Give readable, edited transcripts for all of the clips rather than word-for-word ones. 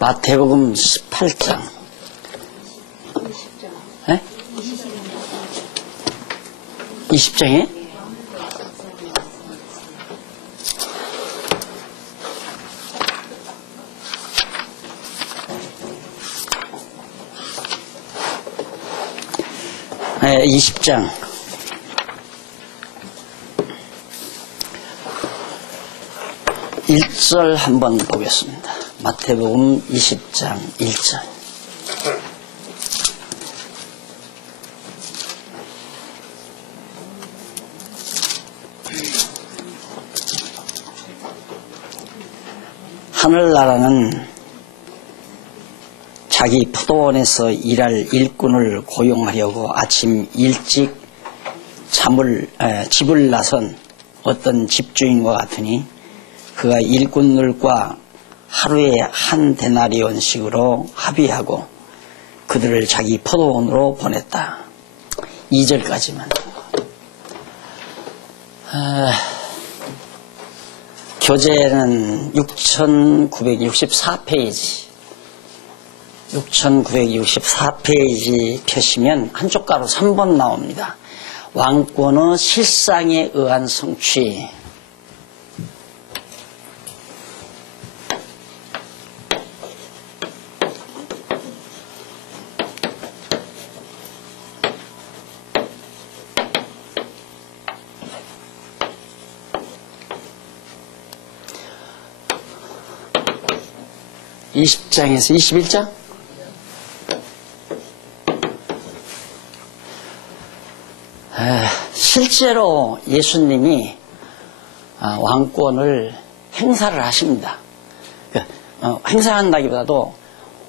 마태복음 18장. 20장에? 네, 20장. 일절 한번 보겠습니다. 마태복음 20장 1절. 하늘나라는 자기 포도원에서 일할 일꾼을 고용하려고 아침 일찍 집을 나선 어떤 집주인과 같으니 그가 일꾼들과 하루에 한 데나리온씩으로 합의하고 그들을 자기 포도원으로 보냈다. 2절까지만. 교재는 6964페이지. 6964페이지 펴시면 한쪽 가로 3번 나옵니다. 왕권의 실상에 의한 성취. 이 20장에서 21장? 실제로 예수님이 왕권을 행사를 하십니다. 행사한다기보다도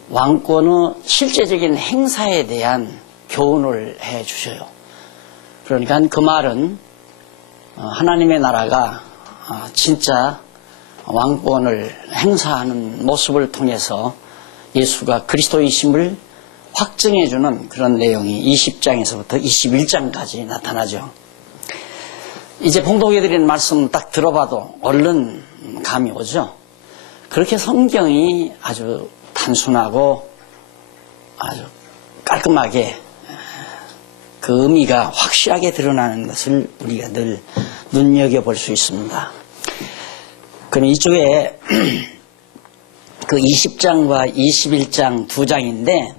왕권의 실제적인 행사에 대한 교훈을 해 주셔요. 그러니까 그 말은 하나님의 나라가 진짜 왕권을 행사하는 모습을 통해서 예수가 그리스도이심을 확증해주는 그런 내용이 20장에서부터 21장까지 나타나죠. 이제 봉독해 드린 말씀 딱 들어봐도 얼른 감이 오죠. 그렇게 성경이 아주 단순하고 아주 깔끔하게 그 의미가 확실하게 드러나는 것을 우리가 늘 눈여겨볼 수 있습니다. 그럼 이쪽에 그 20장과 21장 두 장인데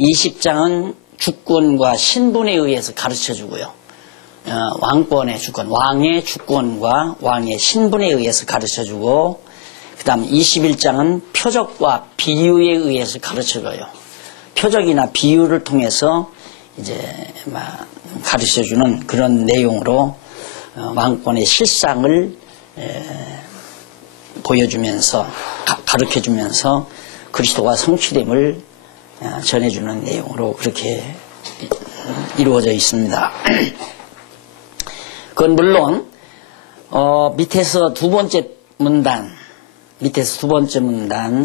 20장은 주권과 신분에 의해서 가르쳐 주고요. 왕권의 주권, 왕의 주권과 왕의 신분에 의해서 가르쳐 주고 그 다음 21장은 표적과 비유에 의해서 가르쳐 줘요. 표적이나 비유를 통해서 이제 가르쳐 주는 그런 내용으로 왕권의 실상을 보여주면서 가르쳐주면서 그리스도가 성취됨을 전해주는 내용으로 그렇게 이루어져 있습니다. 그건 물론 밑에서 두 번째 문단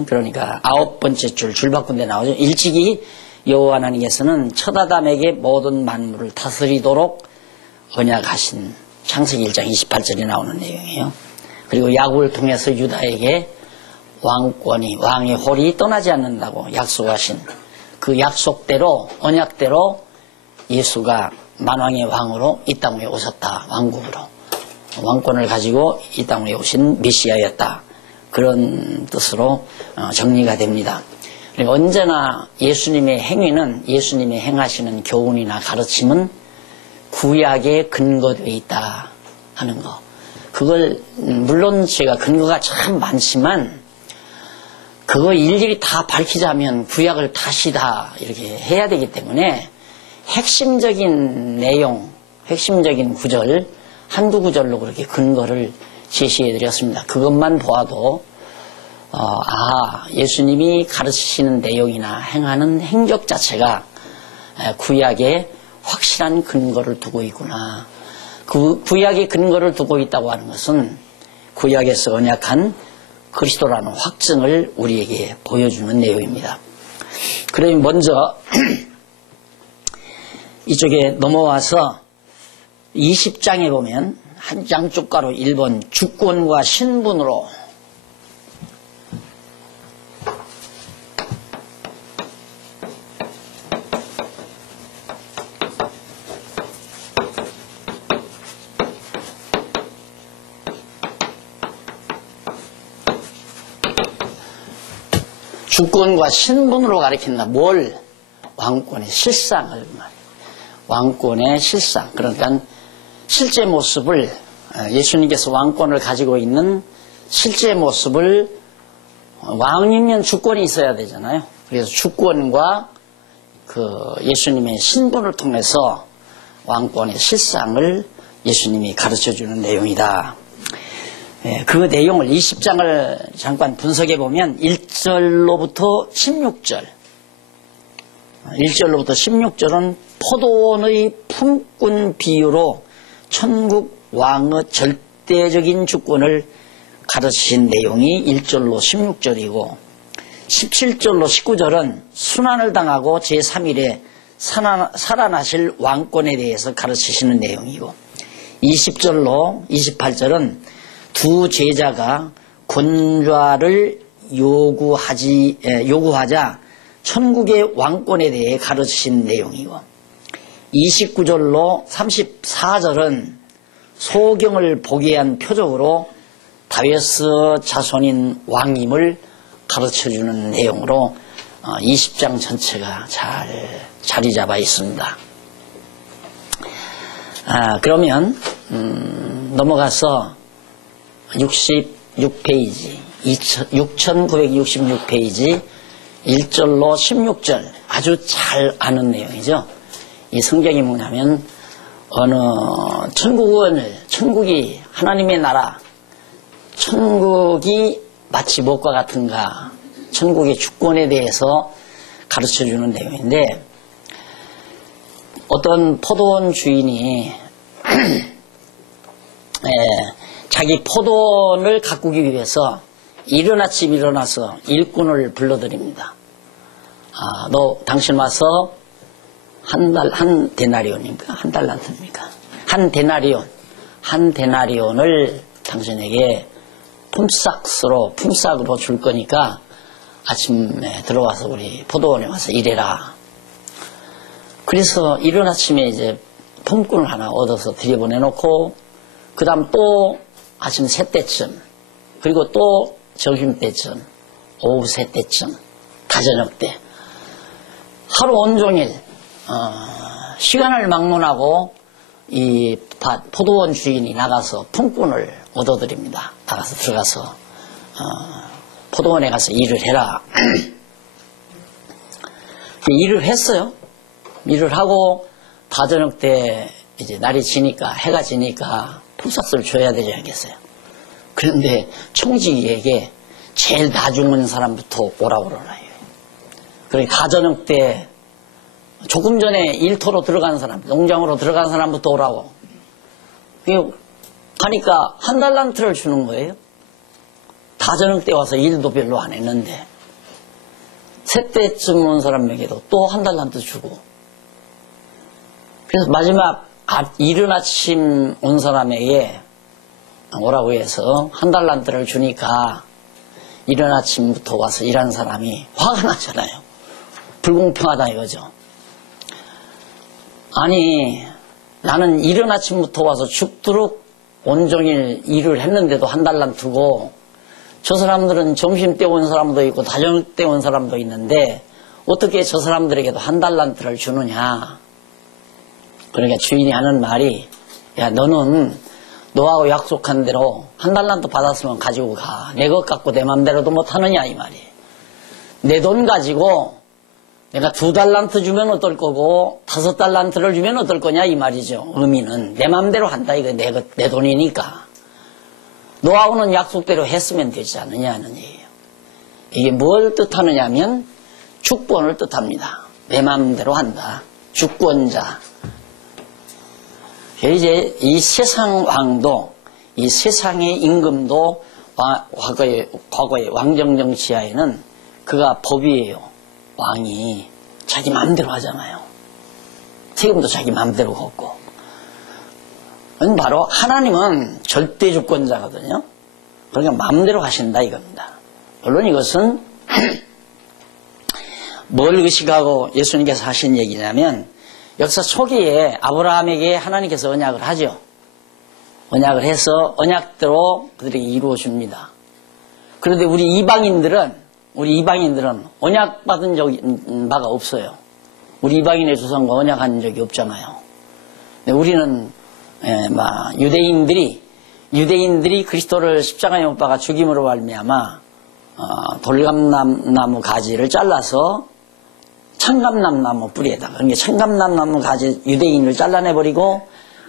그러니까 9번째 줄 바꾼 데 나오죠. 일찍이 여호와 하나님께서는 첫 아담에게 모든 만물을 다스리도록 언약하신 창세기 1장 28절에 나오는 내용이에요. 그리고 야곱을 통해서 유다에게 왕의 홀이 떠나지 않는다고 약속하신 그 약속대로 언약대로 예수가 만왕의 왕으로 이 땅에 오셨다. 왕국으로 왕권을 가지고 이 땅에 오신 메시아였다. 그런 뜻으로 정리가 됩니다. 그리고 언제나 예수님의 행위는 예수님이 행하시는 교훈이나 가르침은 구약에 근거되어 있다 하는 거. 그걸 물론 제가 근거가 참 많지만 그거 일일이 다 밝히자면 구약을 다시 다 이렇게 해야 되기 때문에 핵심적인 내용, 핵심적인 구절 한두 구절로 그렇게 근거를 제시해 드렸습니다. 그것만 보아도 예수님이 가르치시는 내용이나 행하는 행적 자체가 구약에 확실한 근거를 두고 있구나. 그 구약의 근거를 두고 있다고 하는 것은 구약에서 언약한 그리스도라는 확증을 우리에게 보여주는 내용입니다. 그러면 먼저 이쪽에 넘어와서 20장에 보면 한 장 쪽가로 1번 주권과 신분으로 주권과 신분으로 가리킨다. 뭘? 왕권의 실상을 말이에요. 왕권의 실상. 그러니까 실제 모습을 예수님께서 왕권을 가지고 있는 실제 모습을 왕이면 주권이 있어야 되잖아요. 그래서 주권과 예수님의 신분을 통해서 왕권의 실상을 예수님이 가르쳐주는 내용이다. 그 내용을 20장을 잠깐 분석해 보면 1절로부터 16절 1절로부터 16절은 포도원의 품꾼 비유로 천국 왕의 절대적인 주권을 가르치신 내용이 1절로 16절이고 17절로 19절은 순환을 당하고 제3일에 살아나실 왕권에 대해서 가르치시는 내용이고 20절로 28절은 두 제자가 권좌를 요구하자 천국의 왕권에 대해 가르치신 내용이고 29절로 34절은 소경을 보게 한 표적으로 다윗의 자손인 왕임을 가르쳐주는 내용으로 20장 전체가 잘 자리 잡아 있습니다. 그러면 넘어가서 66페이지 6966페이지 1절로 16절 아주 잘 아는 내용이죠. 이 성경이 뭐냐면 천국이 하나님의 나라 천국이 마치 무엇과 같은가 천국의 주권에 대해서 가르쳐주는 내용인데 어떤 포도원 주인이 자기 포도원을 가꾸기 위해서 이른 아침 일어나서 일꾼을 불러드립니다. 당신 와서 한 데나리온입니까? 한 달란트입니까? 한 데나리온을 당신에게 품삯으로 줄 거니까 아침에 들어와서 우리 포도원에 와서 일해라. 그래서 이른 아침에 이제 품꾼을 하나 얻어서 들여보내놓고 그 다음 또 아침 3때쯤 그리고 또 점심때쯤 오후 3때쯤 다 저녁때 하루 온종일 시간을 막론하고 이 포도원 주인이 나가서 품꾼을 얻어드립니다. 나가서 들어가서 포도원에 가서 일을 해라. 일을 했어요. 일을 하고 다 저녁 때 이제 날이 지니까 해가 지니까 품삯을 줘야 되지 않겠어요. 그런데 청지기에게 제일 나중은 사람부터 오라고 그러나요. 그러니까 다 저녁 때 조금 전에 일터로 들어간 사람, 농장으로 들어간 사람부터 오라고. 가니까 한 달란트를 주는 거예요. 다 저녁 때 와서 일도 별로 안 했는데 3때쯤 온 사람에게도 또 한 달란트 주고 그래서 마지막 이른 아침 온 사람에게 오라고 해서 한 달란트를 주니까 이른 아침부터 와서 일한 사람이 화가 나잖아요. 불공평하다 이거죠. 아니 나는 이른 아침부터 와서 죽도록 온종일 일을 했는데도 한 달란트고 저 사람들은 점심때 온 사람도 있고 저녁 때 온 사람도 있는데 어떻게 저 사람들에게도 한 달란트를 주느냐. 그러니까 주인이 하는 말이 야 너는 너하고 약속한 대로 한 달란트 받았으면 가지고 가. 내 것 갖고 내 맘대로도 못하느냐 이 말이에요. 내 돈 가지고 내가 2달란트 주면 어떨 거고 5달란트를 주면 어떨 거냐 이 말이죠. 의미는 내 맘대로 한다 이거 내 돈이니까. 너하고는 약속대로 했으면 되지 않느냐는 얘기예요. 이게 뭘 뜻하느냐 하면 주권을 뜻합니다. 내 맘대로 한다. 주권자. 이제 이 세상 왕도 이 세상의 임금도 과거의 왕정정 지하에는 그가 법이에요. 왕이 자기 마음대로 하잖아요. 세금도 자기 마음대로 걷고. 바로 하나님은 절대 주권자거든요. 그러니까 마음대로 하신다 이겁니다. 물론 이것은 뭘 의식하고 예수님께서 하신 얘기냐면 역사 초기에 아브라함에게 하나님께서 언약을 하죠. 언약을 해서 언약대로 그들에게 이루어 줍니다. 그런데 우리 이방인들은 우리 이방인들은 언약 받은 바가 없어요. 우리 이방인의 조상과 언약한 적이 없잖아요. 근데 우리는 유대인들이 그리스도를 십자가에 못 박아 죽임으로 말미암아 돌감나무 가지를 잘라서 청감나무 뿌리에다가, 그러니까 청감나무 가지 유대인을 잘라내버리고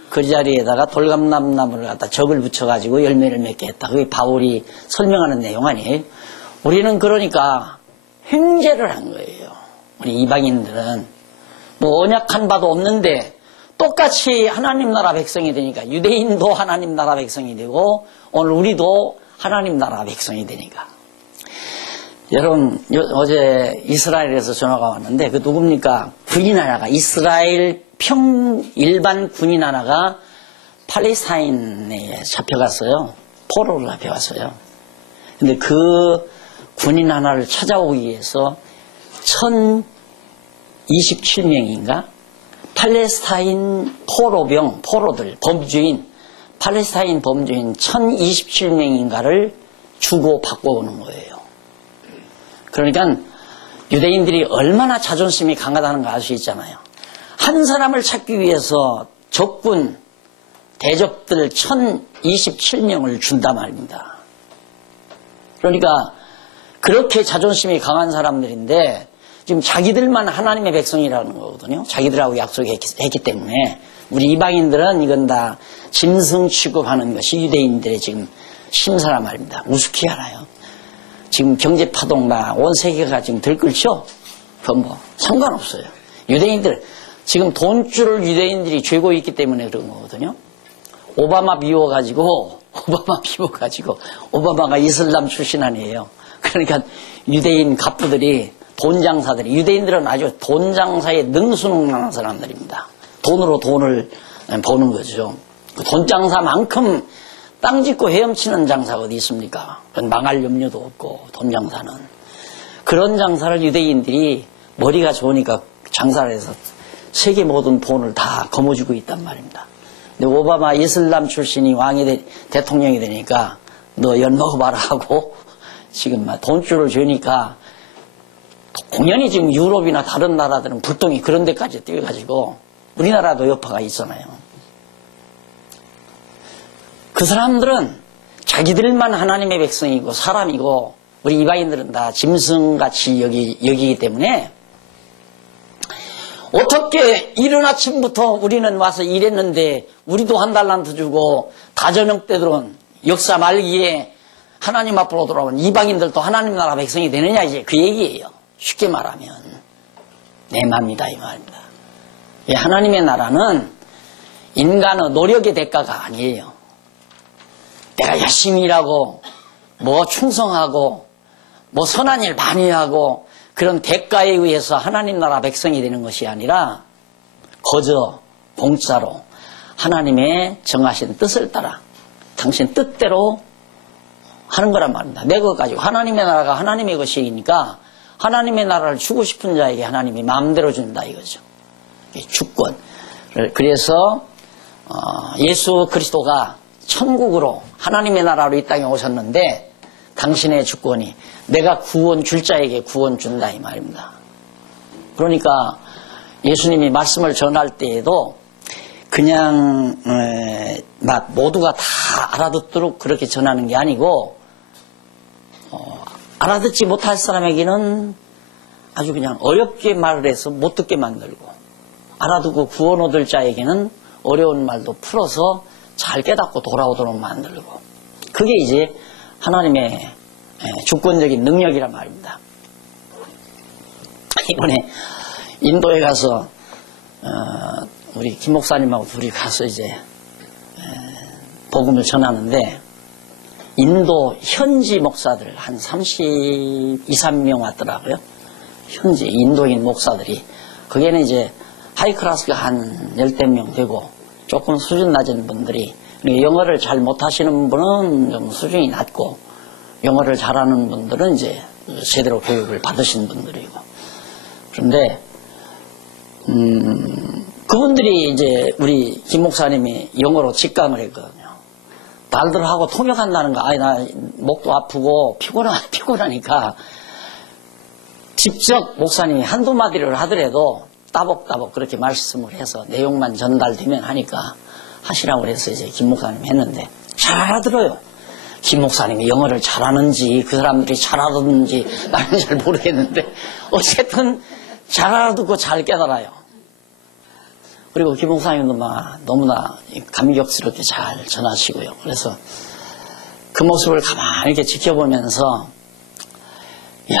그 자리에다가 돌감나무를 갖다 적을 붙여가지고 열매를 맺게 했다. 그게 바울이 설명하는 내용 아니에요. 우리는 그러니까 횡재를 한 거예요. 우리 이방인들은 뭐 언약한 바도 없는데 똑같이 하나님 나라 백성이 되니까, 유대인도 하나님 나라 백성이 되고 오늘 우리도 하나님 나라 백성이 되니까. 여러분, 어제 이스라엘에서 전화가 왔는데 그 누굽니까? 군인 하나가, 이스라엘 일반 군인 하나가 팔레스타인에 잡혀갔어요. 포로로 잡혀갔어요. 근데 그 군인 하나를 찾아오기 위해서 1027명인가? 팔레스타인 포로들, 팔레스타인 범죄인 1027명인가를 주고 바꿔오는 거예요. 그러니까 유대인들이 얼마나 자존심이 강하다는 거 알 수 있잖아요. 한 사람을 찾기 위해서 적군, 대적들 1027명을 준단 말입니다. 그러니까 그렇게 자존심이 강한 사람들인데 지금 자기들만 하나님의 백성이라는 거거든요. 자기들하고 약속했기 때문에 우리 이방인들은 이건 다 짐승 취급하는 것이 유대인들의 지금 심사란 말입니다. 우습게 알아요. 지금 경제파동 온 세계가 지금 들끓죠? 그건 뭐 상관없어요. 유대인들, 지금 돈줄을 유대인들이 쥐고 있기 때문에 그런 거거든요. 오바마 미워가지고 오바마가 이슬람 출신 아니에요. 그러니까 유대인 갑부들이, 돈장사들이, 유대인들은 아주 돈장사에 능수능란한 사람들입니다. 돈으로 돈을 버는 거죠. 돈장사만큼 땅 짓고 헤엄치는 장사가 어디 있습니까? 그건 망할 염려도 없고, 돈 장사는. 그런 장사를 유대인들이 머리가 좋으니까 장사를 해서 세계 모든 돈을 다 거머쥐고 있단 말입니다. 근데 오바마 이슬람 출신이 대통령이 되니까 너 연 먹어봐라 하고 지금 막 돈줄을 주니까 공연히 지금 유럽이나 다른 나라들은 불똥이 그런 데까지 뛰어가지고 우리나라도 여파가 있잖아요. 그 사람들은 자기들만 하나님의 백성이고 사람이고 우리 이방인들은 다 짐승같이 여기기 때문에 어떻게 이른 아침부터 우리는 와서 일했는데 우리도 한 달란트 주고 다저녁 때들은 역사 말기에 하나님 앞으로 돌아온 이방인들도 하나님 나라 백성이 되느냐, 이제 그 얘기예요. 쉽게 말하면 내 맘이다 이 말입니다. 하나님의 나라는 인간의 노력의 대가가 아니에요. 내가 열심히 일하고 뭐 충성하고 뭐 선한 일 많이 하고 그런 대가에 의해서 하나님 나라 백성이 되는 것이 아니라 거저 공짜로 하나님의 정하신 뜻을 따라 당신 뜻대로 하는 거란 말입니다. 내 것 가지고 하나님의 나라가 하나님의 것이니까 하나님의 나라를 주고 싶은 자에게 하나님이 마음대로 준다 이거죠. 주권. 그래서 예수 그리스도가 천국으로 하나님의 나라로 이 땅에 오셨는데 당신의 주권이 내가 구원 줄 자에게 구원 준다 이 말입니다. 그러니까 예수님이 말씀을 전할 때에도 그냥 막 모두가 다 알아듣도록 그렇게 전하는 게 아니고 알아듣지 못할 사람에게는 아주 그냥 어렵게 말을 해서 못 듣게 만들고 알아듣고 구원 얻을 자에게는 어려운 말도 풀어서 잘 깨닫고 돌아오도록 만들고 그게 이제 하나님의 주권적인 능력이란 말입니다. 이번에 인도에 가서 우리 김 목사님하고 둘이 가서 이제 복음을 전하는데 인도 현지 목사들 한 32~33명 왔더라고요. 현지 인도인 목사들이. 거기에는 이제 하이클래스가 한 10명 되고 조금 수준 낮은 분들이, 영어를 잘 못하시는 분은 좀 수준이 낮고 영어를 잘하는 분들은 이제 제대로 교육을 받으신 분들이고. 그런데 그분들이 이제 우리 김 목사님이 영어로 직강을 했거든요. 날들하고 통역한다는 거, 나 목도 아프고 피곤하니까 직접 목사님이 한두 마디를 하더라도 따복따복 그렇게 말씀을 해서 내용만 전달되면 하니까 하시라고 그래서 이제 김 목사님 했는데 잘 알아들어요. 김 목사님이 영어를 잘하는지 그 사람들이 잘 알아듣는지 나는 잘 모르겠는데 어쨌든 잘 알아듣고 잘 깨달아요. 그리고 김 목사님도 막 너무나 감격스럽게 잘 전하시고요. 그래서 그 모습을 가만히 이렇게 지켜보면서 야,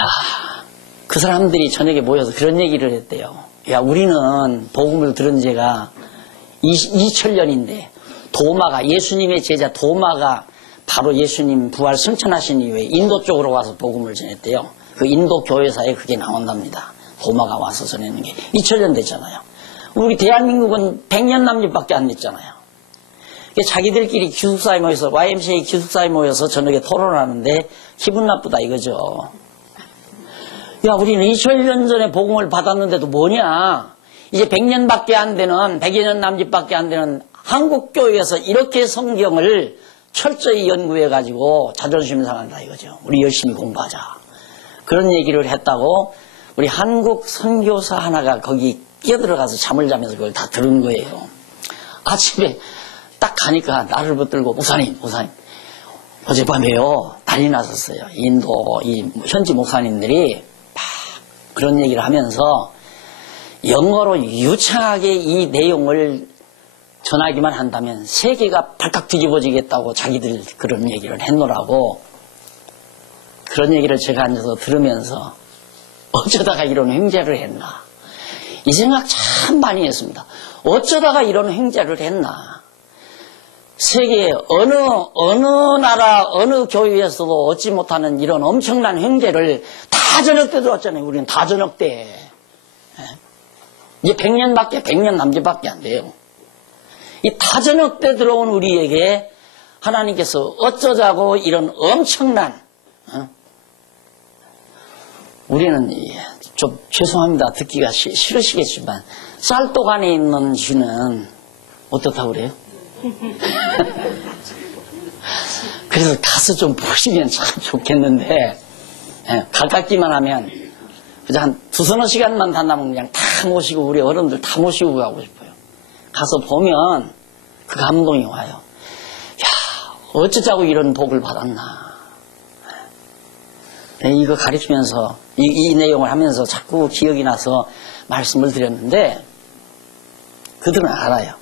그 사람들이 저녁에 모여서 그런 얘기를 했대요. 야, 우리는 복음을 들은 지가 2000년인데 도마가 예수님의 제자 도마가 바로 예수님 부활 승천하신 이후에 인도 쪽으로 와서 복음을 전했대요. 그 인도 교회사에 그게 나온답니다. 도마가 와서 전하는 게 2000년 됐잖아요. 우리 대한민국은 100년 남짓밖에 안 됐잖아요. 자기들끼리 기숙사에 모여서 YMCA 기숙사에 모여서 저녁에 토론하는데 기분 나쁘다 이거죠. 야, 우리는 2000년 전에 복음을 받았는데도 뭐냐, 이제 100년밖에 안 되는 100여 년 남짓밖에 안 되는 한국교회에서 이렇게 성경을 철저히 연구해가지고 자존심 상한다 이거죠. 우리 열심히 공부하자. 그런 얘기를 했다고 우리 한국 선교사 하나가 거기 끼어들어가서 잠을 자면서 그걸 다 들은 거예요. 아침에 딱 가니까 나를 붙들고 목사님 어젯밤에요 난리 났었어요. 인도 이 현지 목사님들이 막 그런 얘기를 하면서 영어로 유창하게 이 내용을 전하기만 한다면 세계가 발칵 뒤집어지겠다고 자기들 그런 얘기를 했노라고. 그런 얘기를 제가 앉아서 들으면서 어쩌다가 이런 횡재를 했나, 이 생각 참 많이 했습니다. 어쩌다가 이런 횡재를 했나. 세계 어느 나라 어느 교회에서도 얻지 못하는 이런 엄청난 횡재를 다 저녁 때 들었잖아요. 우리는 다 저녁 때. 이제 100년 남짓밖에 안 돼요. 이 다저녁 때 들어온 우리에게 하나님께서 어쩌자고 이런 엄청난, 우리는 좀 죄송합니다. 듣기가 싫으시겠지만 쌀독 안에 있는 쥐는 어떻다고 그래요? 그래서 가서 좀 보시면 참 좋겠는데, 가깝기만 하면 그저 한 두서너 시간만 단다면 그냥 다 모시고 우리 어른들 다 모시고 가고 싶어요. 가서 보면 그 감동이 와요. 야, 어쩌자고 이런 복을 받았나. 이거 가르치면서 이 내용을 하면서 자꾸 기억이 나서 말씀을 드렸는데 그들은 알아요.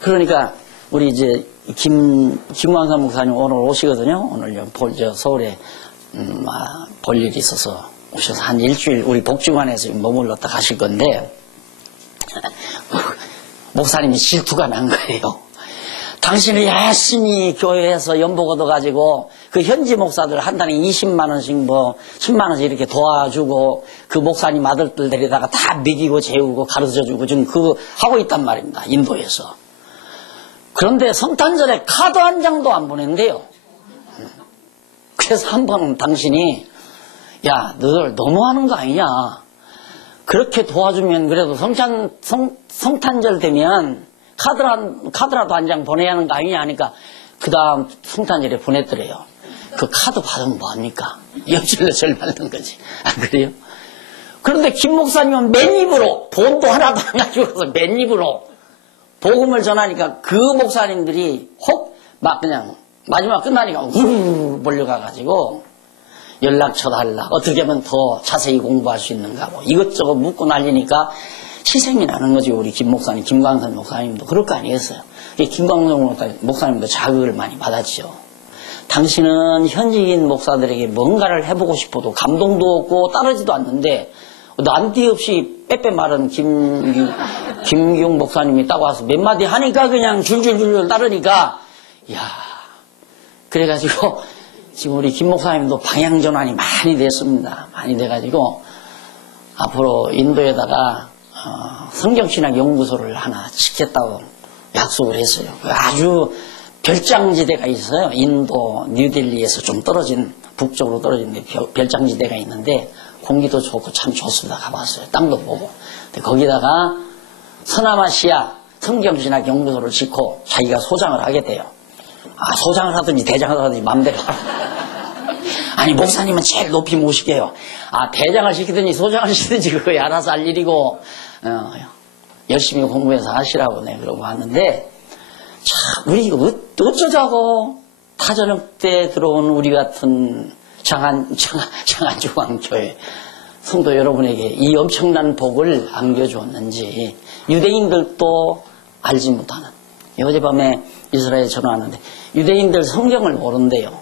그러니까 우리 이제 김광삼 목사님 오늘 오시거든요. 오늘 서울에 볼 일이 있어서 오셔서 한 일주일 우리 복지관에서 머물렀다 가실 건데 목사님이 질투가 난 거예요. 당신은 열심히 교회에서 연복 얻어가지고 그 현지 목사들 한 달에 20만 원씩 10만 원씩 이렇게 도와주고 그 목사님 아들들 데려다가 다 먹이고 재우고 가르쳐주고 지금 그거 하고 있단 말입니다. 인도에서. 그런데 성탄절에 카드 한 장도 안 보낸대요. 그래서 한 번은 당신이 야, 너들 너무하는 거 아니냐. 그렇게 도와주면 그래도 성탄절 되면 카드라도 한 장 보내야 하는 거 아니냐 하니까 그 다음 성탄절에 보냈더래요. 그 카드 받으면 뭐합니까? 엽질러절 받는 거지. 안 그래요? 그런데 김 목사님은 맨입으로 돈도 하나도 안 가지고서 맨입으로 복음을 전하니까 그 목사님들이 막 그냥 마지막 끝나니까 우르르 몰려가가지고 연락처 달라. 어떻게 하면 더 자세히 공부할 수 있는가. 뭐 이것저것 묻고 날리니까 희생이 나는 거지. 우리 김 목사님, 김광선 목사님도 그럴 거 아니겠어요. 김광선 목사님도 자극을 많이 받았죠. 당신은 현지인 목사들에게 뭔가를 해보고 싶어도 감동도 없고 따르지도 않는데 난데없이 빼빼 마른 김기용 목사님이 딱 와서 몇 마디 하니까 그냥 줄줄줄 따르니까 이야. 그래가지고 지금 우리 김 목사님도 방향 전환이 많이 됐습니다. 많이 돼가지고 앞으로 인도에다가 성경신학 연구소를 하나 짓겠다고 약속을 했어요. 아주 별장지대가 있어요. 인도 뉴델리에서 좀 떨어진 북쪽으로 떨어진 별장지대가 있는데 공기도 좋고 참 좋습니다. 가봤어요. 땅도 보고. 근데 거기다가 서남아시아 성경신학 연구소를 짓고 자기가 소장을 하게 돼요. 소장을 하든지 대장을 하든지 마음대로. 아니 목사님은 제일 높이 모시게요. 아 대장을 시키든지 소장을 시키든지 그거에 알아서 할 일이고 열심히 공부해서 하시라고 네 그러고 왔는데 참 우리 이거 어쩌자고 타전역 때 들어온 우리 같은 장안중앙교회 성도 여러분에게 이 엄청난 복을 안겨주었는지 유대인들도 알지 못하는 어젯밤에 이스라엘에 전화하는데 유대인들 성경을 모른대요.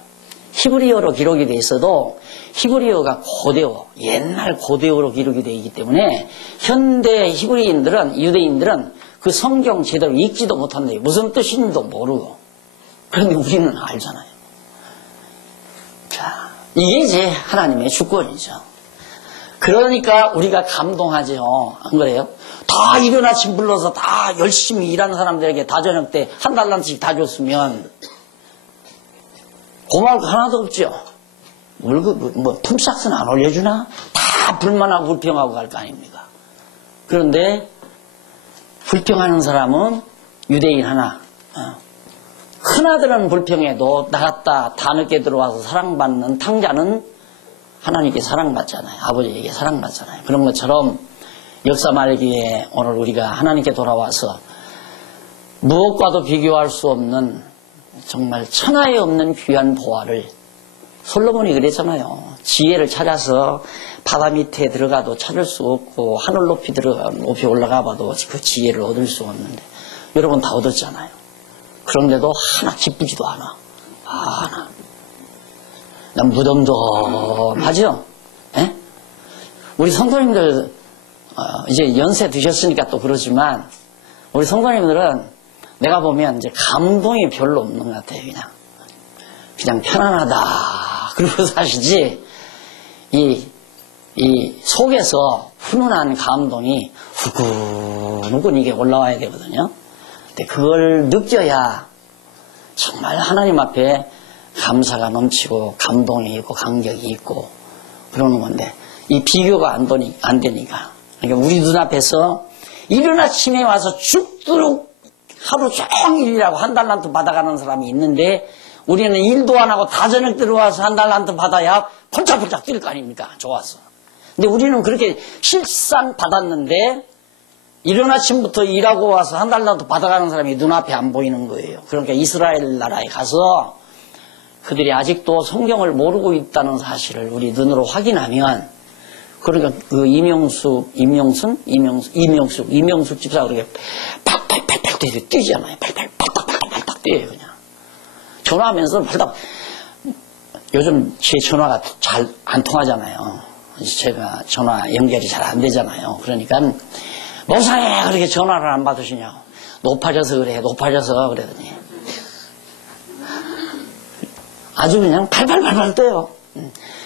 히브리어로 기록이 돼 있어도 히브리어가 고대어, 옛날 고대어로 기록이 되어 있기 때문에 현대 히브리인들은 유대인들은 그 성경 제대로 읽지도 못한대요. 무슨 뜻인지도 모르고. 그런데 우리는 알잖아요. 자, 이게 이제 하나님의 주권이죠. 그러니까 우리가 감동하죠. 안 그래요? 다 이른 아침 불러서 다 열심히 일하는 사람들에게 다 저녁 때 한 달란씩 다 줬으면 고마울 거 하나도 없죠. 월급, 품삯은 안 올려주나? 다 불만하고 불평하고 갈 거 아닙니까? 그런데 불평하는 사람은 유대인 하나. 큰아들은 불평해도 나갔다 다 늦게 들어와서 사랑받는 탕자는 하나님께 사랑받잖아요. 아버지에게 사랑받잖아요. 그런 것처럼 역사 말기에 오늘 우리가 하나님께 돌아와서 무엇과도 비교할 수 없는 정말 천하에 없는 귀한 보화를 솔로몬이 그랬잖아요. 지혜를 찾아서 바다 밑에 들어가도 찾을 수 없고 하늘 높이 올라가 봐도 그 지혜를 얻을 수 없는데 여러분 다 얻었잖아요. 그런데도 하나 기쁘지도 않아. 하나. 난 무덤덤하죠? 예? 우리 성도님들 이제 연세 드셨으니까 또 그러지만 우리 성도님들은 내가 보면 이제 감동이 별로 없는 것 같아요. 그냥 편안하다 그러고 사시지 이 속에서 훈훈한 감동이 후끈후끈 이게 올라와야 되거든요. 근데 그걸 느껴야 정말 하나님 앞에 감사가 넘치고 감동이 있고 감격이 있고 그러는 건데 이 비교가 안 되니까 그러니까 우리 눈앞에서 이른 아침에 와서 죽도록 하루 종일 일하고 한 달란트 받아가는 사람이 있는데 우리는 일도 안 하고 다 저녁 들어와서 한 달란트 받아야 펄짝펄짝 뛸 거 아닙니까? 좋아서. 근데 우리는 그렇게 실상 받았는데 이른 아침부터 일하고 와서 한 달란트 받아가는 사람이 눈앞에 안 보이는 거예요. 그러니까 이스라엘 나라에 가서 그들이 아직도 성경을 모르고 있다는 사실을 우리 눈으로 확인하면 그러니까 그 이명숙 집사가 그렇게 팔팔팔팔 뛰잖아요. 팔팔팔팔팔 뛰어요 그냥. 전화하면서 팔딱 요즘 제 전화가 잘 안 통하잖아요. 제가 전화 연결이 잘 안 되잖아요. 그러니까 목사님 그렇게 전화를 안 받으시냐고. 높아져서 그러더니 아주 그냥 팔팔팔팔 떠요.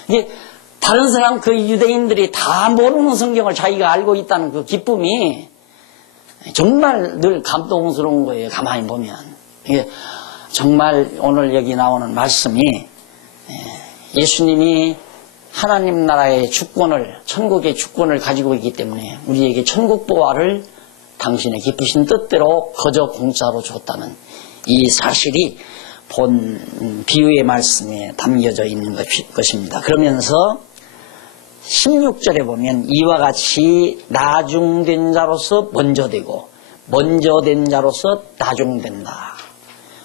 이게 다른 사람 그 유대인들이 다 모르는 성경을 자기가 알고 있다는 그 기쁨이 정말 늘 감동스러운 거예요. 가만히 보면. 이게 정말 오늘 여기 나오는 말씀이 예수님이 하나님 나라의 주권을 천국의 주권을 가지고 있기 때문에 우리에게 천국 보화를 당신의 깊으신 뜻대로 거저 공짜로 줬다는 이 사실이 본 비유의 말씀에 담겨져 있는 것입니다. 그러면서 16절에 보면 이와 같이 나중된 자로서 먼저 되고 먼저 된 자로서 나중된다.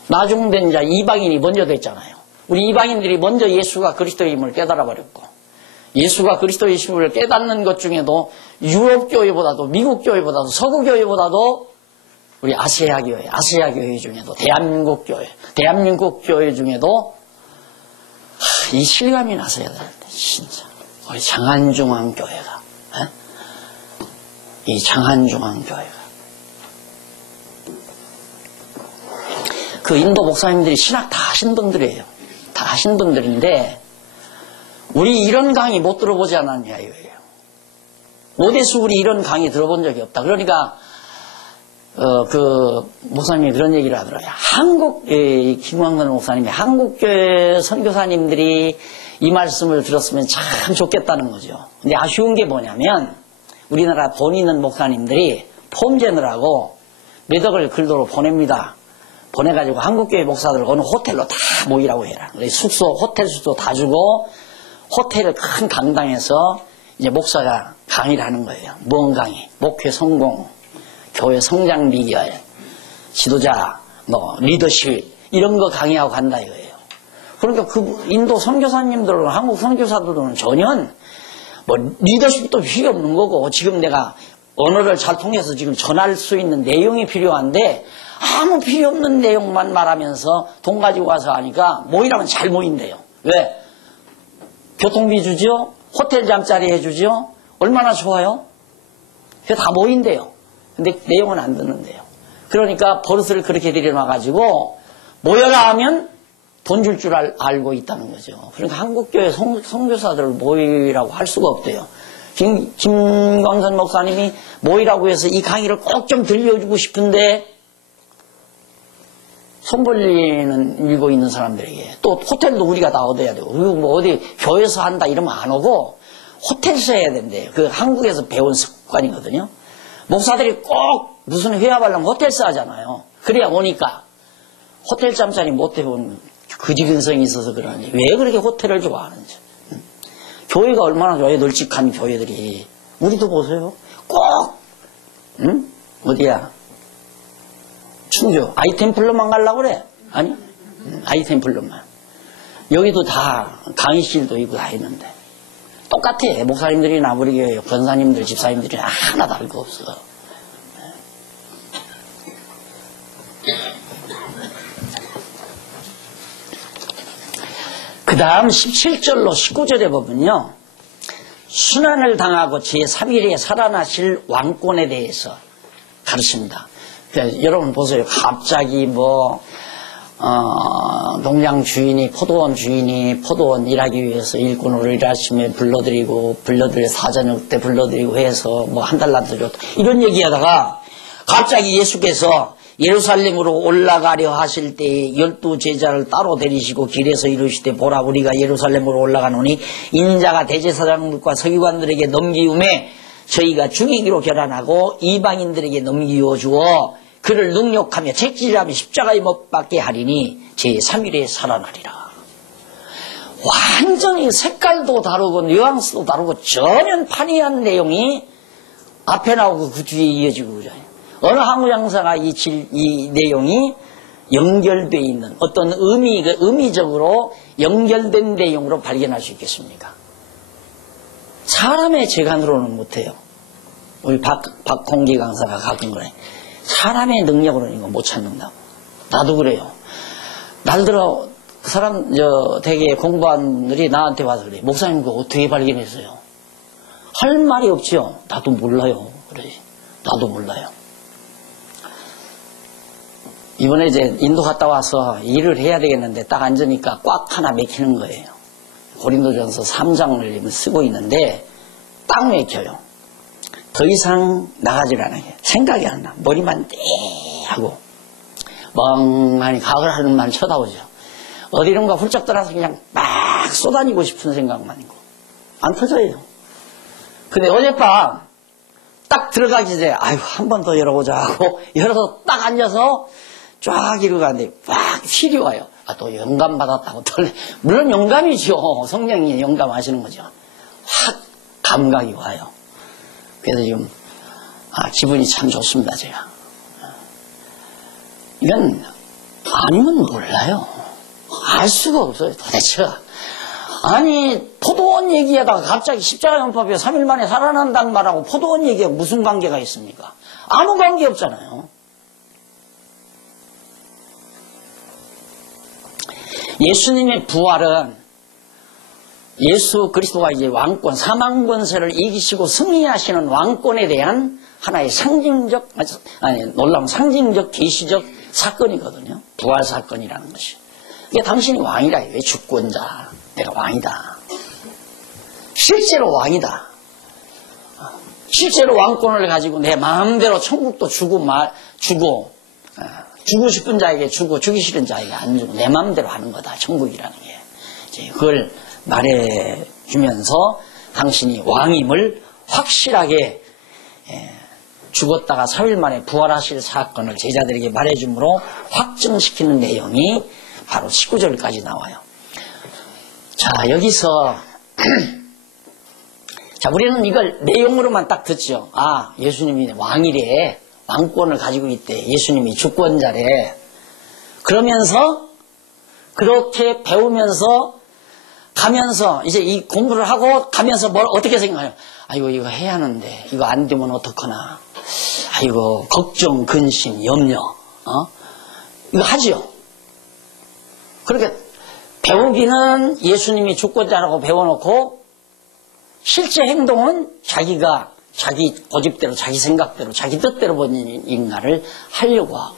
나중된 자 이방인이 먼저 됐잖아요. 우리 이방인들이 먼저 예수가 그리스도임을 깨달아 버렸고 예수가 그리스도이심을 깨닫는 것 중에도 유럽 교회보다도 미국 교회보다도 서구 교회보다도 우리 아시아 교회 중에도 대한민국 교회 중에도 이 실감이 나서야 되는데 진짜 우리 장안중앙교회가 이 장안중앙교회가 그 인도 목사님들이 신학 다 하신 분들이에요. 다 하신 분들인데 우리 이런 강의 못 들어보지 않았냐 이거예요. 오대수 우리 이런 강의 들어본 적이 없다. 그러니까 그 목사님이 그런 얘기를 하더라고요. 김광근 목사님이 한국교회 선교사님들이 이 말씀을 들었으면 참 좋겠다는 거죠. 근데 아쉬운 게 뭐냐면 우리나라 돈 있는 목사님들이 폼제느라고 몇 억을 글도로 보냅니다. 보내가지고 한국교회 목사들 어느 호텔로 다 모이라고 해라. 숙소, 호텔 숙소 다 주고 호텔 큰 강당에서 이제 목사가 강의를 하는 거예요. 무언 강의? 목회 성공, 교회 성장 비결, 지도자, 리더십 이런 거 강의하고 간다 이거예요. 그러니까 그 인도 선교사님들, 한국 선교사들은 전혀 리더십도 필요 없는 거고, 지금 내가 언어를 잘 통해서 지금 전할 수 있는 내용이 필요한데 아무 필요 없는 내용만 말하면서 돈 가지고 와서 하니까 모이라면 잘 모인대요. 왜? 교통비 주죠? 호텔 잠자리 해주죠? 얼마나 좋아요? 다 모인대요. 근데 내용은 안 듣는데요. 그러니까 버릇을 그렇게 들여놔가지고 모여라 하면 돈 줄 줄 알고 있다는 거죠. 그러니까 한국교회 선교사들을 모이라고 할 수가 없대요. 김광선 목사님이 모이라고 해서 이 강의를 꼭 좀 들려주고 싶은데 손 벌리는 밀고 있는 사람들에게 또 호텔도 우리가 다 얻어야 되고, 그리고 뭐 어디 교회에서 한다 이러면 안 오고 호텔에서 해야 된대요. 그 한국에서 배운 습관이거든요. 목사들이 꼭 무슨 회합하려면 호텔에서 하잖아요. 그래야 오니까 호텔 잠자리 못 해본 그지 근성이 있어서 그러는지 왜 그렇게 호텔을 좋아하는지. 교회가 얼마나 좋아요. 널찍한 교회들이. 우리도 보세요. 꼭 어디야? 충주 아이템플러만 가려고 그래. 아니? 아이템플러만. 여기도 다 강의실도 있고 다 있는데 똑같아. 목사님들이나 우리 교회 권사님들 집사님들이 하나 다를 거 없어. 그 다음 17절로 19절에 보면요, 순환을 당하고 제3일에 살아나실 왕권에 대해서 가르칩니다. 그러니까 여러분 보세요. 갑자기 농장 주인이, 포도원 주인이 포도원 일하기 위해서 일꾼으로 일하시면 불러드려 사저녁 때 불러드리고 해서 한 달 남겨줬다 이런 얘기하다가 갑자기 예수께서 예루살렘으로 올라가려 하실 때에 12 제자를 따로 데리시고 길에서 이르시되 보라 우리가 예루살렘으로 올라가노니 인자가 대제사장들과 서기관들에게 넘기움에 저희가 죽이기로 결단하고 이방인들에게 넘기어 주어 그를 능욕하며 채찍질하며 십자가에 못 박게 하리니 제3일에 살아나리라. 완전히 색깔도 다르고 뉘앙스도 다르고 전혀 판이한 내용이 앞에 나오고 그 뒤에 이어지고 그래요. 어느 한국 장사가 이 내용이 연결되어 있는 어떤 의미적으로 연결된 내용으로 발견할 수 있겠습니까? 사람의 재간으로는 못해요. 우리 박홍기 강사가 가끔 그래. 사람의 능력으로는 이거 못 찾는다고. 나도 그래요. 날들어 그 사람 되게 공부한 분들이 나한테 와서 그래. 목사님 그거 어떻게 발견했어요? 할 말이 없죠. 나도 몰라요. 그래. 나도 몰라요. 이번에 이제 인도 갔다 와서 일을 해야 되겠는데 딱 앉으니까 꽉 하나 막히는 거예요. 고린도전서 3장을 쓰고 있는데 딱 막혀요. 더 이상 나가질 않아요. 생각이 안 나. 머리만 떼 하고 멍하니 가을 하늘만 쳐다보죠. 어디론가 훌쩍 떠나서 그냥 막 쏘다니고 싶은 생각만 있고 안 터져요. 근데 어젯밤 딱 들어가기 전에 한 번 더 열어보자 하고 열어서 딱 앉아서 쫙 이러고 가는데 막 필이 와요. 또 영감 받았다고. 물론 영감이죠. 성령이 영감하시는 거죠. 확 감각이 와요. 그래서 지금 기분이 참 좋습니다. 제가. 이건 아니면 몰라요. 알 수가 없어요. 도대체. 아니 포도원 얘기하다가 갑자기 십자가 연합에 3일 만에 살아난다는 말하고 포도원 얘기하고 무슨 관계가 있습니까? 아무 관계 없잖아요. 예수님의 부활은 예수 그리스도가 이제 왕권, 사망 권세를 이기시고 승리하시는 왕권에 대한 하나의 놀라운 상징적, 계시적 사건이거든요. 부활 사건이라는 것이. 이게 당신이 왕이라, 왜 주권자, 내가 왕이다. 실제로 왕이다. 실제로 왕권을 가지고 내 마음대로 천국도 주고 주고 싶은 자에게 주고 주기 싫은 자에게 안 주고 내 마음대로 하는 거다. 천국이라는 게. 이제 그걸 말해주면서 당신이 왕임을 확실하게 죽었다가 3일 만에 부활하실 사건을 제자들에게 말해주므로 확증시키는 내용이 바로 19절까지 나와요. 자, 여기서 자, 우리는 이걸 내용으로만 딱 듣죠. 아, 예수님이 왕이래. 왕권을 가지고 있대. 예수님이 주권자래. 그러면서 그렇게 배우면서 가면서 이제 이 공부를 하고 가면서 뭘 어떻게 생각해요? 아이고 이거 해야 하는데 이거 안 되면 어떡하나. 아이고 걱정, 근심, 염려. 이거 하지요. 그렇게 배우기는 예수님이 주권자라고 배워놓고 실제 행동은 자기가 자기 고집대로 자기 생각대로 자기 뜻대로 보는 인가를 하려고 하고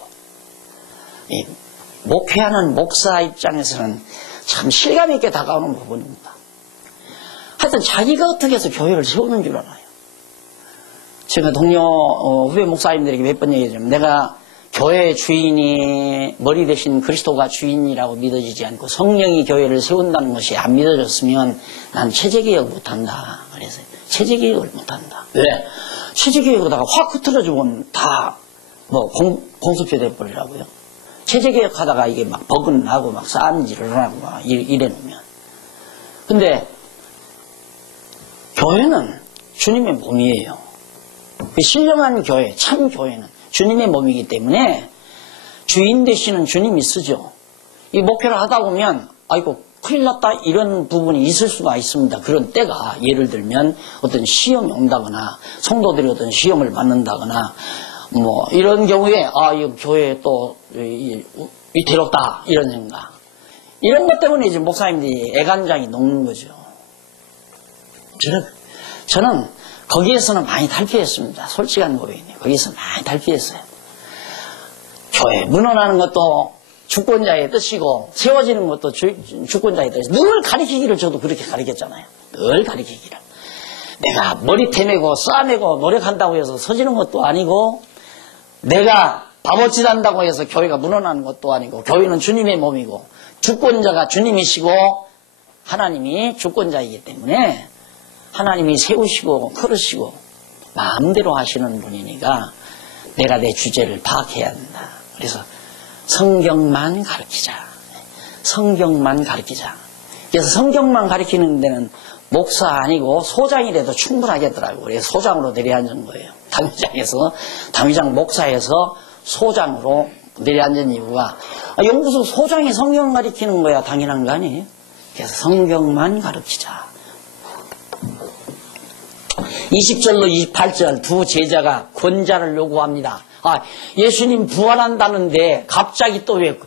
목회하는 목사 입장에서는 참 실감 있게 다가오는 부분입니다. 하여튼 자기가 어떻게 해서 교회를 세우는 줄 알아요. 제가 동료 후배 목사님들에게 몇 번 얘기하자면 내가 교회의 주인이 머리 대신 그리스도가 주인이라고 믿어지지 않고 성령이 교회를 세운다는 것이 안 믿어졌으면 난 체제개혁 못한다. 그래서 체제개혁을 못한다. 왜? 체제개혁하다가 확 흐트러지면 다 뭐 공수표 돼버리라고요. 체제개혁하다가 이게 막 버근 나고 막 싸움질을 하고 막 이래놓으면. 근데 교회는 주님의 몸이에요. 그 신령한 교회, 참 교회는 주님의 몸이기 때문에 주인 되시는 주님이 쓰죠. 이 목회를 하다 보면 아이고 큰일 났다 이런 부분이 있을 수가 있습니다. 그런 때가 예를 들면 어떤 시험이 온다거나 성도들이 어떤 시험을 받는다거나 뭐 이런 경우에 아 이 교회에 또 위태롭다 이런 생각 이런 것 때문에 이제 목사님들이 애간장이 녹는 거죠. 저는 거기에서는 많이 탈피했습니다. 솔직한 고백이네요. 거기서 많이 탈피했어요. 교회 무너나는 것도 주권자의 뜻이고 세워지는 것도 주권자의 뜻이고 늘 가리키기를 저도 그렇게 가리켰잖아요. 늘 가리키기를. 내가 머리 태매고 싸매고 노력한다고 해서 서지는 것도 아니고 내가 바보짓 한다고 해서 교회가 무너나는 것도 아니고 교회는 주님의 몸이고 주권자가 주님이시고 하나님이 주권자이기 때문에 하나님이 세우시고 그러시고 마음대로 하시는 분이니까 내가 내 주제를 파악해야 한다. 그래서 성경만 가르치자. 성경만 가르치자. 그래서 성경만 가르치는 데는 목사 아니고 소장이라도 충분하겠더라고요. 그래서 소장으로 내려앉은 거예요. 당위장 목사에서 소장으로 내려앉은 이유가 연구소 소장이 성경 가르치는 거야 당연한 거 아니에요? 그래서 성경만 가르치자. 20절로 28절 두 제자가 권자를 요구합니다. 아, 예수님 부활한다는데 갑자기 또 왜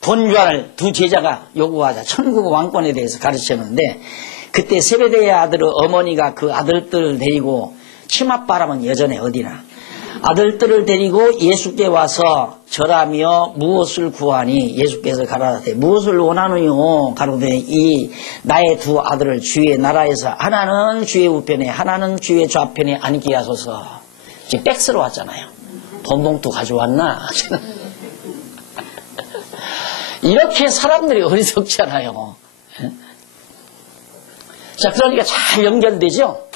권자를 두 제자가 요구하자. 천국 왕권에 대해서 가르쳤는데 그때 세베대의 아들 어머니가 그 아들들을 데리고 치맛바람은 여전히 어디나 아들들을 데리고 예수께 와서 절하며 무엇을 구하니 예수께서 가라사대 무엇을 원하느뇨 가로되 이 나의 두 아들을 주의 나라에서 하나는 주의 우편에 하나는 주의 좌편에 앉게 하소서. 지금 백스로 왔잖아요. 돈봉투 가져왔나? 이렇게 사람들이 어리석잖아요. 자, 그러니까 잘 연결되죠?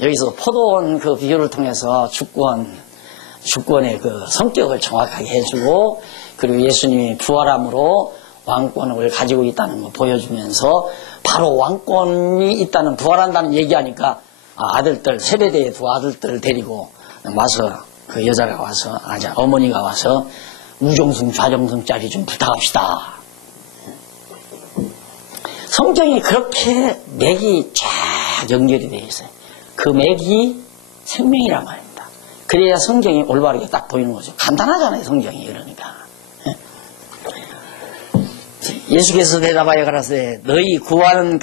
여기서 포도원 그 비유를 통해서 주권의 그 성격을 정확하게 해주고, 그리고 예수님이 부활함으로 왕권을 가지고 있다는 거 보여주면서, 바로 왕권이 있다는, 부활한다는 얘기하니까, 아들들, 세베대의 두 아들들을 데리고 와서, 그 여자가 와서, 어머니가 와서, 우정승, 좌정승짜리 좀 부탁합시다. 성경이 그렇게 맥이 쫙 연결이 되어 있어요. 그 맥이 생명이란 말입니다. 그래야 성경이 올바르게 딱 보이는 거죠. 간단하잖아요, 성경이. 그러니까. 예수께서 대답하여 가라사대 너희 구하는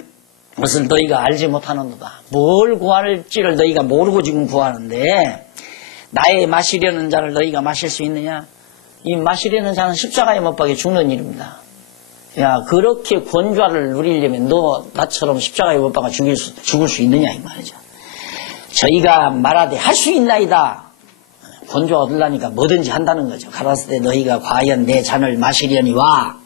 것을 너희가 알지 못하는도다. 뭘 구할지를 너희가 모르고 지금 구하는데 나의 마시려는 자를 너희가 마실 수 있느냐? 이 마시려는 자는 십자가에 못 박혀 죽는 일입니다. 야, 그렇게 권좌를 누리려면 너 나처럼 십자가에 못 박아 죽을 수 있느냐 이 말이죠. 저희가 말하되 할 수 있나이다. 권좌 얻으려니까 뭐든지 한다는 거죠. 가라사대 너희가 과연 내 잔을 마시려니와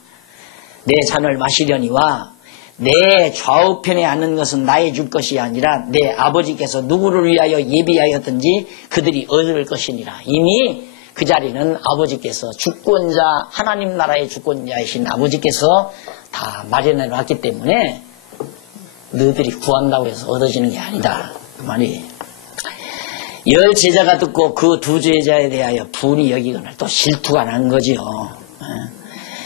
내 좌우편에 앉는 것은 나의 줄 것이 아니라 내 아버지께서 누구를 위하여 예비하였든지 그들이 얻을 것이니라. 이미 그 자리는 아버지께서 주권자, 하나님 나라의 주권자이신 아버지께서 다 마련해 놨기 때문에 너희들이 구한다고 해서 얻어지는 게 아니다. 그 말이. 10 제자가 듣고 그 2 제자에 대하여 분이 여기거늘 또 실투가 난 거지요.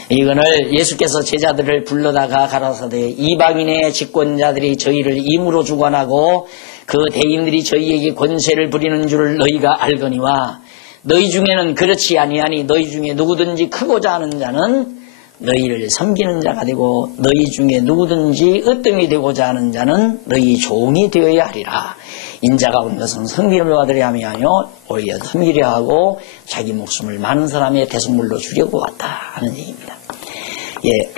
이거를 예수께서 제자들을 불러다가 가라사대 이방인의 집권자들이 저희를 임으로 주관하고 그 대인들이 저희에게 권세를 부리는 줄을 너희가 알거니와 너희 중에는 그렇지 아니하니 너희 중에 누구든지 크고자 하는 자는 너희를 섬기는 자가 되고 너희 중에 누구든지 으뜸이 되고자 하는 자는 너희 종이 되어야 하리라. 인자가 온 것은 섬기를 받으려 함이 아니요 오히려 섬기려 하고 자기 목숨을 많은 사람의 대속물로 주려고 왔다 하는 얘기입니다. 예.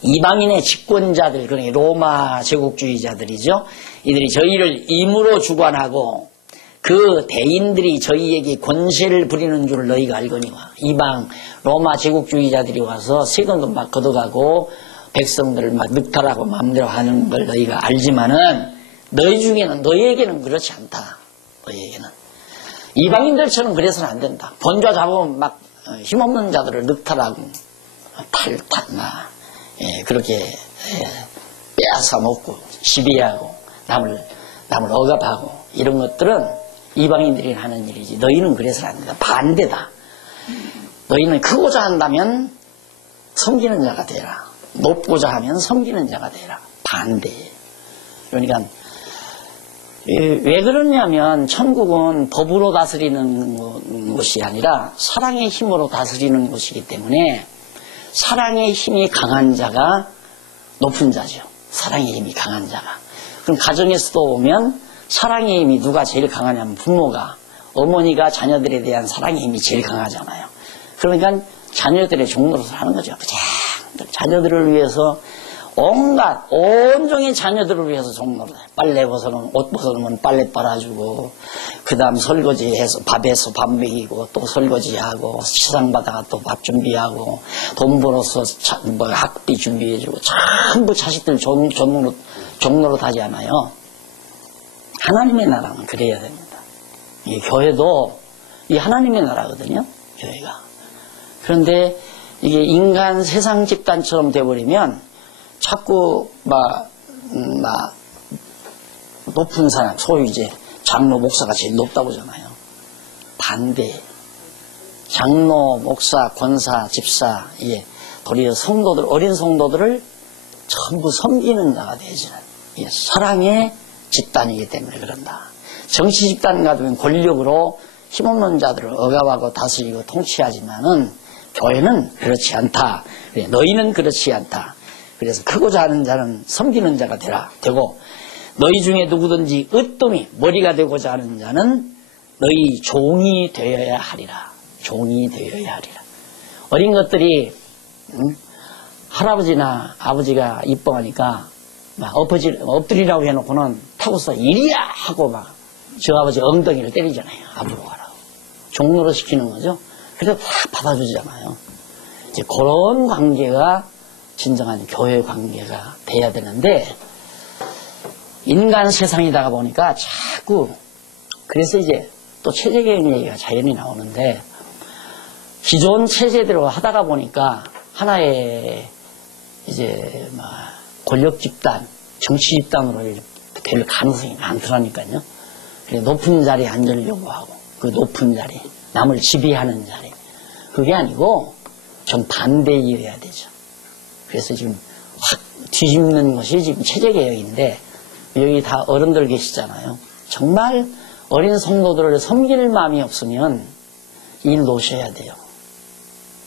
이방인의 집권자들, 그러니까 로마 제국주의자들이죠. 이들이 저희를 임으로 주관하고 그 대인들이 저희에게 권세를 부리는 줄 너희가 알거니와. 이방 로마 제국주의자들이 와서 세금도 막 걷어가고 백성들을 막 늑탈하고 마음대로 하는 걸 너희가 알지만은 너희 중에는 너희에게는 그렇지 않다. 너희에게는 이방인들처럼 그래서는 안 된다. 번좌 잡으면 막 힘없는 자들을 늑탈하고 탈탈나 그렇게 빼앗아 먹고 시비하고 남을 억압하고 이런 것들은 이방인들이 하는 일이지. 너희는 그래서는 안 된다. 반대다. 너희는 크고자 한다면 섬기는 자가 되라. 높고자 하면 섬기는 자가 되라. 반대. 그러니까 왜 그러냐면 천국은 법으로 다스리는 곳이 아니라 사랑의 힘으로 다스리는 곳이기 때문에 사랑의 힘이 강한 자가 높은 자죠. 사랑의 힘이 강한 자가. 그럼 가정에서도 보면 사랑의 힘이 누가 제일 강하냐면 부모가, 어머니가 자녀들에 대한 사랑의 힘이 제일 강하잖아요. 그러니까 자녀들의 종노릇을 하는 거죠. 그냥 자녀들을 위해서 온종일 자녀들을 위해서 종노릇 해요. 빨래 벗어놓으면, 옷 벗어놓으면 빨래 빨아주고, 그 다음 설거지해서 밥해서 밥 먹이고, 또 설거지하고, 시상받아가 또 밥 준비하고, 돈 벌어서 학비 준비해주고, 전부 자식들 종노릇 하지 않아요. 하나님의 나라는 그래야 됩니다. 이 교회도 이 하나님의 나라거든요. 교회가. 그런데 이게 인간 세상 집단처럼 돼버리면 자꾸 높은 사람, 소위 이제 장로, 목사가 제일 높다고 하잖아요. 반대. 장로, 목사, 권사, 집사, 도리어 성도들, 어린 성도들을 전부 섬기는 자가 되지는 사랑의 집단이기 때문에 그런다. 정치 집단 같으면 권력으로 힘없는 자들을 억압하고 다스리고 통치하지만은 교회는 그렇지 않다. 너희는 그렇지 않다. 그래서 크고자 하는 자는 섬기는 자가 되고 너희 중에 누구든지 으뜸이 머리가 되고자 하는 자는 너희 종이 되어야 하리라. 종이 되어야 하리라. 어린 것들이 할아버지나 아버지가 이뻐하니까 막 엎드리라고 해놓고는 타고서 이리야 하고 막 저 아버지 엉덩이를 때리잖아요. 앞으로 가라고. 종로로 시키는 거죠. 그래서 다 받아주잖아요. 이제 그런 관계가 진정한 교회 관계가 돼야 되는데 인간 세상이다가 보니까 자꾸 그래서 이제 또 체제개혁 얘기가 자연히 나오는데 기존 체제대로 하다가 보니까 하나의 이제 권력 집단, 정치 집단으로 될 가능성이 많더라니까요. 그래 높은 자리에 앉으려고 하고 그 높은 자리, 남을 지배하는 자리 그게 아니고 전 반대이어야 되죠. 그래서 지금 확 뒤집는 것이 지금 체제개혁인데 여기 다 어른들 계시잖아요. 정말 어린 성도들을 섬길 마음이 없으면 일 놓으셔야 돼요.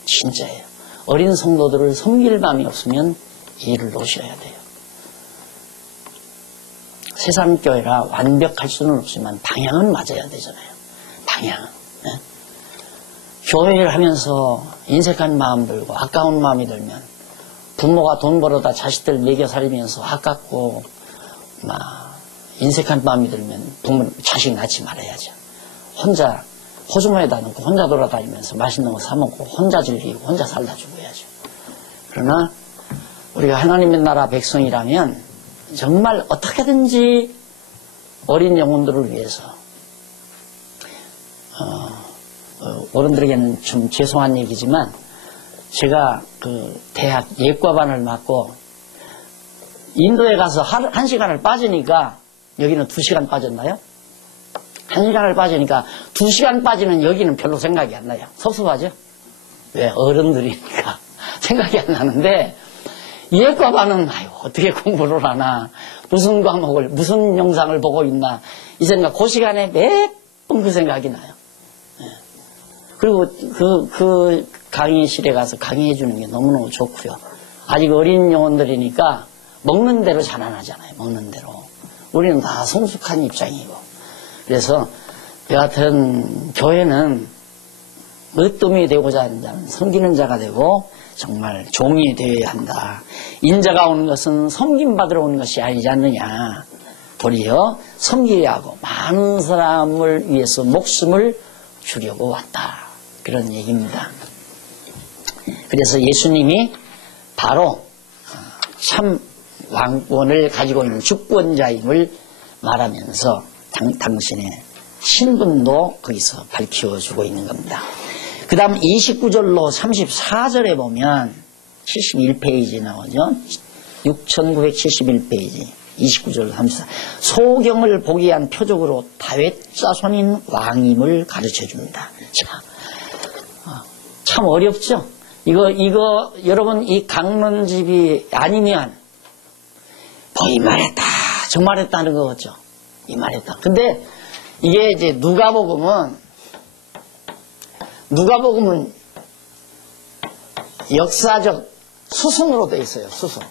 진짜예요. 어린 성도들을 섬길 마음이 없으면 일을 놓으셔야 돼요. 세상 교회라 완벽할 수는 없지만 방향은 맞아야 되잖아요. 방향은. 네? 교회를 하면서 인색한 마음 들고 아까운 마음이 들면 부모가 돈 벌어다 자식들 먹여 살리면서 아깝고 인색한 마음이 들면 부모 자식 낳지 말아야죠. 혼자 호주머니에다 넣고 혼자 돌아다니면서 맛있는 거 사 먹고 혼자 즐기고 혼자 살다 죽어야죠. 그러나 우리가 하나님의 나라 백성이라면 정말 어떻게든지 어린 영혼들을 위해서 어른들에게는 좀 죄송한 얘기지만 제가 그 대학 예과반을 맡고 인도에 가서 한 시간을 빠지니까 여기는 2시간 빠졌나요? 1시간을 빠지니까 2시간 빠지는 여기는 별로 생각이 안 나요. 섭섭하죠? 왜? 어른들이니까 생각이 안 나는데 예과반은 아유 어떻게 공부를 하나, 무슨 과목을, 무슨 영상을 보고 있나, 이 생각, 그 시간에 매번 그 생각이 나요. 그리고 그 강의실에 가서 강의해 주는 게 너무너무 좋고요. 아직 어린 영혼들이니까 먹는 대로 자라나잖아요. 먹는 대로. 우리는 다 성숙한 입장이고. 그래서 여하튼 교회는 으뜸이 되고자 하는 자는 섬기는 자가 되고 정말 종이 되어야 한다. 인자가 오는 것은 섬김받으러 오는 것이 아니지 않느냐. 도리어 섬겨야 하고 많은 사람을 위해서 목숨을 주려고 왔다. 그런 얘기입니다. 그래서 예수님이 바로 참 왕권을 가지고 있는 주권자임을 말하면서 당신의 신분도 거기서 밝혀주고 있는 겁니다. 그 다음 29절로 34절에 보면 71페이지 나오죠. 6971페이지 29절 34. 소경을 보기 위한 표적으로 다윗 자손인 왕임을 가르쳐 줍니다. 참 어렵죠? 이거 여러분 이 강론집이 아니면 이 말했다 저 말했다는 거죠. 이 말했다. 근데 이게 이제 누가복음은 역사적 수순으로 되어 있어요. 수순.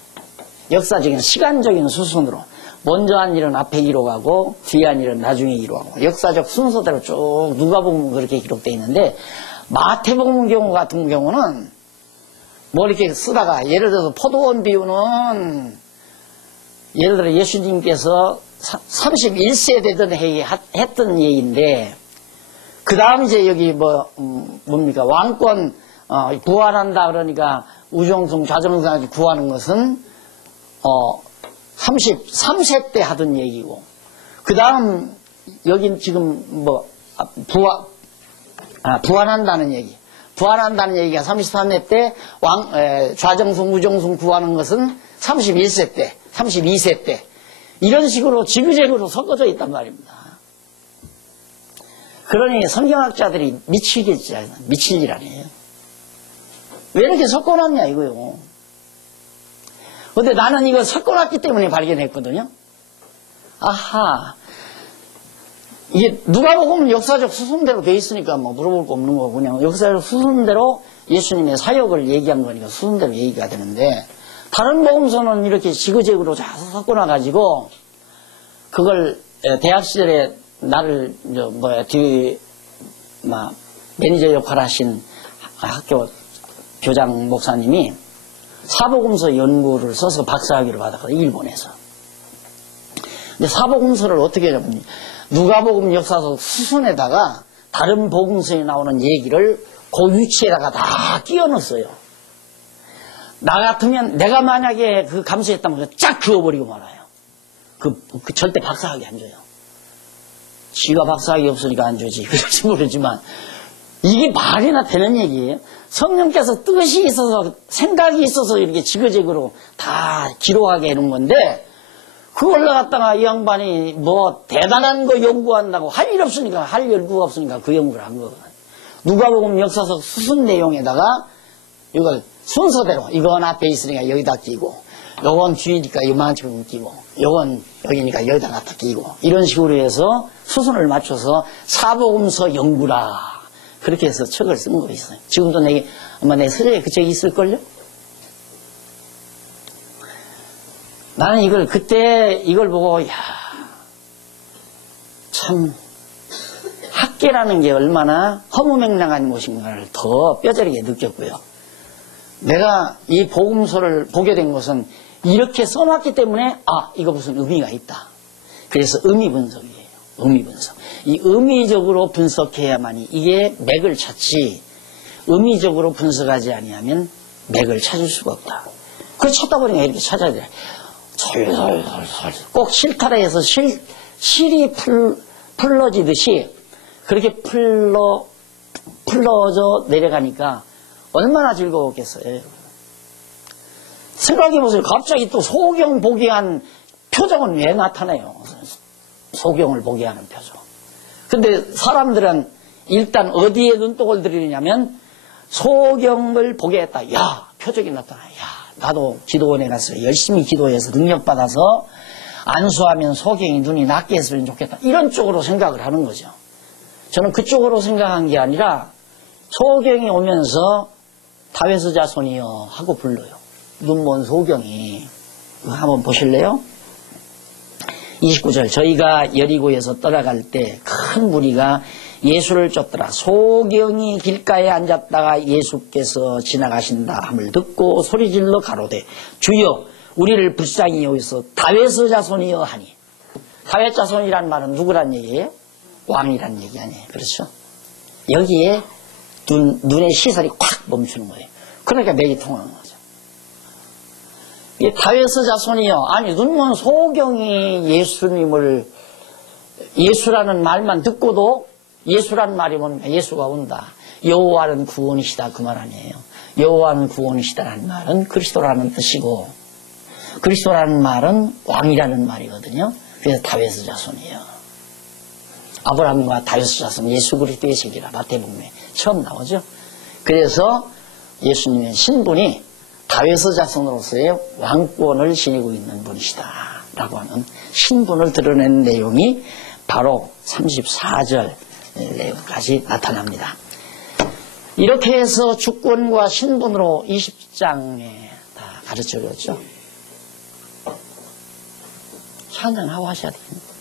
역사적인 시간적인 수순으로. 먼저 한 일은 앞에 기록하고 뒤에 한 일은 나중에 기록하고 역사적 순서대로 쭉 누가복음은 그렇게 기록되어 있는데 마태복음 경우 같은 경우는 뭐 이렇게 쓰다가 예를 들어서 포도원 비유는 예를 들어 예수님께서 31세 되던 해에 했던 얘기인데 그 다음 이제 여기 뭡니까 왕권 구원한다 그러니까 우정성 좌정성까지 구하는 것은 33세 때 하던 얘기고 그 다음 여긴 지금 부활한다는 얘기. 부활한다는 얘기가 33세 때 좌정성 우정성 구하는 것은 31세 때 32세 때 이런 식으로 지그재그로 섞어져 있단 말입니다. 그러니 성경학자들이 미치겠지. 미칠 일 아니에요. 왜 이렇게 섞어놨냐 이거요. 근데 나는 이거 섞어놨기 때문에 발견했거든요. 아하. 이게 누가복음은 역사적 수순대로 돼 있으니까 뭐 물어볼 거 없는 거고 그냥 역사적 수순대로 예수님의 사역을 얘기한 거니까 수순대로 얘기가 되는데 다른 복음서는 이렇게 지그재그로 잘 섞어놔가지고 그걸 대학 시절에 나를 매니저 역할 하신 학교 교장 목사님이 사복음서 연구를 써서 박사학위를 받았거든요. 일본에서. 근데 사복음서를 어떻게 하냐면 누가복음 역사서 수순에다가 다른 복음서에 나오는 얘기를 그 위치에다가 다 끼워 넣었어요. 나 같으면 내가 만약에 그 감수했다면 쫙 그어버리고 말아요. 그 절대 박사학위 안 줘요. 지가 박사학위 없으니까 안 주지. 그럴지 모르지만 이게 말이나 되는 얘기예요. 성령께서 뜻이 있어서 생각이 있어서 이렇게 지그재그로 다 기록하게 해놓은 건데 그걸 갖다가 이 양반이 뭐 대단한 거 연구한다고 할 일 없으니까 할 연구가 없으니까 그 연구를 한 거거든요. 누가복음 역사서 수순 내용에다가 이걸 순서대로 이건 앞에 있으니까 여기다 끼고 요건 뒤니까 이만큼 끼고 요건 여기니까 여기다 갖다 끼고 이런 식으로 해서 수순을 맞춰서 사복음서 연구라 그렇게 해서 책을 쓴 거 있어요. 지금도 아마 내 서재에 그 책이 있을걸요? 나는 그때 이걸 보고 참 학계라는 게 얼마나 허무맹랑한 것인가를 더 뼈저리게 느꼈고요. 내가 이 복음서를 보게 된 것은 이렇게 써놨기 때문에 이거 무슨 의미가 있다. 그래서 의미 분석이에요. 의미 분석. 이 의미적으로 분석해야만이 이게 맥을 찾지 의미적으로 분석하지 아니하면 맥을 찾을 수가 없다. 그걸 찾다 보니까 이렇게 찾아야 돼. 솔솔솔솔 꼭 실타래에서 실이 풀러지듯이 그렇게 풀러져 내려가니까 얼마나 즐거웠겠어요. 생각해보세요. 갑자기 또 소경 보게 한 표정은 왜 나타나요? 소경을 보게 하는 표정. 근데 사람들은 일단 어디에 눈독을 들이냐면 소경을 보게 했다. 야, 표적이 나타나. 야, 나도 기도원에 가서 열심히 기도해서 능력받아서 안수하면 소경이 눈이 낫게 했으면 좋겠다. 이런 쪽으로 생각을 하는 거죠. 저는 그쪽으로 생각한 게 아니라 소경이 오면서 다윗의 자손이여 하고 불러요. 눈먼 소경이. 한번 보실래요? 29절. 저희가 여리고에서 떠나갈 때 큰 무리가 예수를 쫓더라. 소경이 길가에 앉았다가 예수께서 지나가신다 함을 듣고 소리질러 가로되 주여 우리를 불쌍히 여기서 다윗의 자손이여 하니. 다윗 자손이란 말은 누구란 얘기예요? 왕이란 얘기 아니에요. 그렇죠? 여기에 눈의 시선이 콱 멈추는 거예요. 그러니까 맥이 통하는 거죠. 이 다윗의 자손이요. 아니 눈먼 소경이 예수라는 말만 듣고도 예수라는 말이 뭡니까? 예수가 온다. 여호와는 구원이시다 그 말 아니에요. 여호와는 구원이시다라는 말은 그리스도라는 뜻이고 그리스도라는 말은 왕이라는 말이거든요. 그래서 다윗의 자손이에요. 아브라함과 다윗의 자손 예수 그리스도의 세계라 마태복음에 처음 나오죠. 그래서 예수님의 신분이 다윗의 자손으로서의 왕권을 지니고 있는 분이시다 라고 하는 신분을 드러내는 내용이 바로 34절 내용까지 나타납니다. 이렇게 해서 주권과 신분으로 20장에 다 가르쳐줬죠. 한잔하고 하셔야 되겠네요.